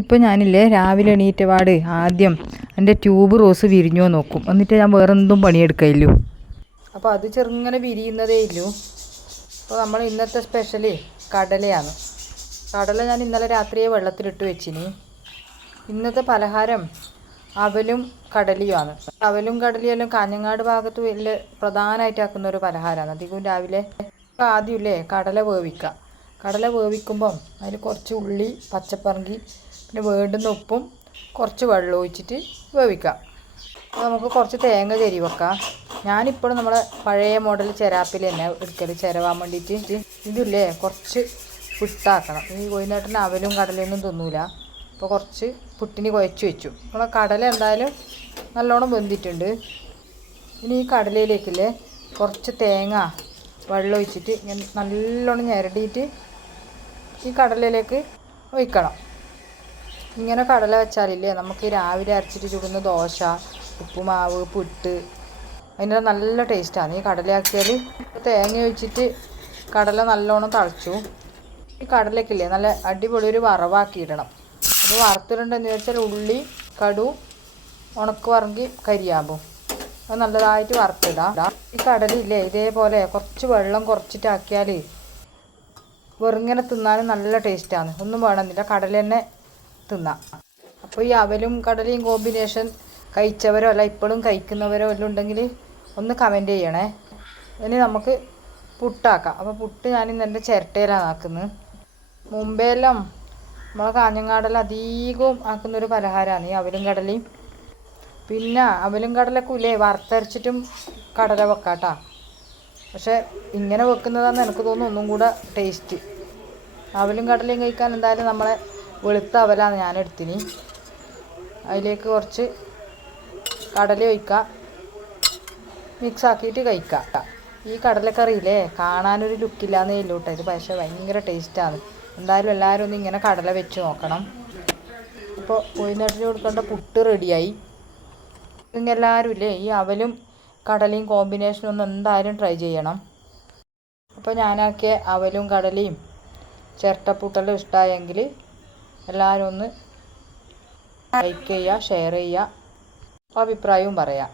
ഇപ്പോൾ ഞാനില്ലേ രാവിലെ എണീറ്റപാട് ആദ്യം എന്റെ ട്യൂബ് റോസ് വിരിഞ്ഞോ നോക്കും. എന്നിട്ട് ഞാൻ വേറെ എന്തും പണിയെടുക്കില്ലു അപ്പോൾ അത് ചെറുങ്ങനെ വിരിയുന്നതേ ഇല്ലു. അപ്പോൾ നമ്മൾ ഇന്നത്തെ സ്പെഷ്യൽ കടലയാണ്. കടല ഞാൻ ഇന്നലെ രാത്രിയെ വെള്ളത്തിലിട്ട് വെച്ചിനി. ഇന്നത്തെ പലഹാരം അവലും കടലിയുമാണ്. അവലും കടലിയെല്ലാം കാഞ്ഞങ്ങാട് ഭാഗത്ത് വലിയ പ്രധാനമായിട്ട് ആക്കുന്ന ഒരു പലഹാരമാണ് അധികവും രാവിലെ ആദ്യമില്ലേ കടല വേവിക്കുക കടല വേവിക്കുമ്പം അതിൽ കുറച്ച് ഉള്ളി പച്ചപ്പറങ്കി പിന്നെ വേണ്ടുന്ന ഉപ്പും കുറച്ച് വെള്ളം ഒഴിച്ചിട്ട് വേവിക്കാം. അപ്പോൾ നമുക്ക് കുറച്ച് തേങ്ങ ചെരി വെക്കാം. ഞാനിപ്പോഴും നമ്മളെ പഴയ മോഡൽ ചെരാപ്പിൽ തന്നെ എടുക്കൽ ചിരവാൻ വേണ്ടിയിട്ട് ഇതില്ലേ? കുറച്ച് പുട്ടാക്കണം. ഈ കോയിനേട്ടന് അവലും കടലയൊന്നും തിന്നൂല. അപ്പോൾ കുറച്ച് പുട്ടിന് കുഴച്ച് വെച്ചു. നമ്മളെ കടല എന്തായാലും നല്ലോണം വെന്തിട്ടുണ്ട്. ഇനി ഈ കടലയിലേക്കില്ലേ കുറച്ച് തേങ്ങ വെള്ളം ഒഴിച്ചിട്ട് ഇങ്ങനെ നല്ലോണം ഞരടിയിട്ട് ഈ കടലയിലേക്ക് ഒഴിക്കണം. ഇങ്ങനെ കടല വെച്ചാലില്ലേ? നമുക്ക് രാവിലെ അരച്ചിട്ട് ചുടുന്ന ദോശ ഉപ്പുമാവ് പുട്ട്. അതിന്റെ നല്ല ടേസ്റ്റാണ്. ഈ കടലയാക്കിയാൽ തേങ്ങ ഒഴിച്ചിട്ട് കടല നല്ലോണം തളച്ചു. ഈ കടലക്കില്ലേ നല്ല അടിപൊളി ഒരു വറവാക്കിയിടണം അപ്പോൾ വറുത്തിടണ്ടെന്ന് വെച്ചാൽ ഉള്ളി കടു ഉണക്ക് വറങ്കി കരിയാമ്പും. അത് നല്ലതായിട്ട് വറുത്തിടാം. ഈ കടലില്ലേ ഇതേപോലെ കുറച്ച് വെള്ളം കുറച്ചിട്ടാക്കിയാൽ വെറുങ്ങനെ തിന്നാനും നല്ല ടേസ്റ്റാണ്. ഒന്നും വേണമെന്നില്ല. കടല തന്നെ തിന്നാം അപ്പോൾ ഈ അവലും കടലയും കോമ്പിനേഷൻ കഴിച്ചവരോ അല്ല ഇപ്പോഴും കഴിക്കുന്നവരോ എല്ലാം ഉണ്ടെങ്കിൽ ഒന്ന് കമന്റ് ചെയ്യണേ. ഇനി നമുക്ക് പുട്ടാക്കാം. അപ്പോൾ പുട്ട് ഞാനിന്ന് എന്റെ ചിരട്ടയിലാണ് ആക്കുന്നത്. മുമ്പെല്ലാം നമ്മളെ കാഞ്ഞങ്ങാടെല്ലാം അധികവും ആക്കുന്നൊരു പലഹാരമാണ് ഈ അവലും കടലയും. പിന്നെ അവലും കടലൊക്കെ ഇല്ലേ വറുത്തരച്ചിട്ടും കടല വെക്കാട്ടാ. പക്ഷേ ഇങ്ങനെ വെക്കുന്നതാണെന്ന് എനിക്ക് തോന്നുന്നു ഒന്നും കൂടെ ടേസ്റ്റ് അവലും കടലയും കഴിക്കാൻ എന്തായാലും നമ്മളെ വെളുത്ത അവലാണ് ഞാൻ എടുത്തിന് അതിലേക്ക് കുറച്ച് കടല ഒഴിക്കുക മിക്സ് ആക്കിയിട്ട് കഴിക്കുക ഈ കടലക്കറിയില്ലേ കാണാനൊരു ലുക്കില്ലാന്നേ കേട്ടോ ഇത് പക്ഷേ ഭയങ്കര ടേസ്റ്റാണ്. എന്തായാലും എല്ലാവരും ഒന്ന് ഇങ്ങനെ കടല വെച്ച് നോക്കണം. ഇപ്പോൾ കോഴിനാട്ടിൽ കൊടുക്കേണ്ട പുട്ട് റെഡിയായി. നിങ്ങൾ എല്ലാവരും ഇല്ലേ ഈ അവലും കടലയും കോമ്പിനേഷനും ഒന്ന് എന്തായാലും ട്രൈ ചെയ്യണം. അപ്പോൾ ഞാനാക്കിയ അവലും കടലയും ചിരട്ടപ്പൂട്ടലും ഇഷ്ടമായെങ്കിൽ എല്ലാവരും ഒന്ന് ലൈക്ക് ചെയ്യുക ഷെയർ ചെയ്യുക അഭിപ്രായവും പറയാം.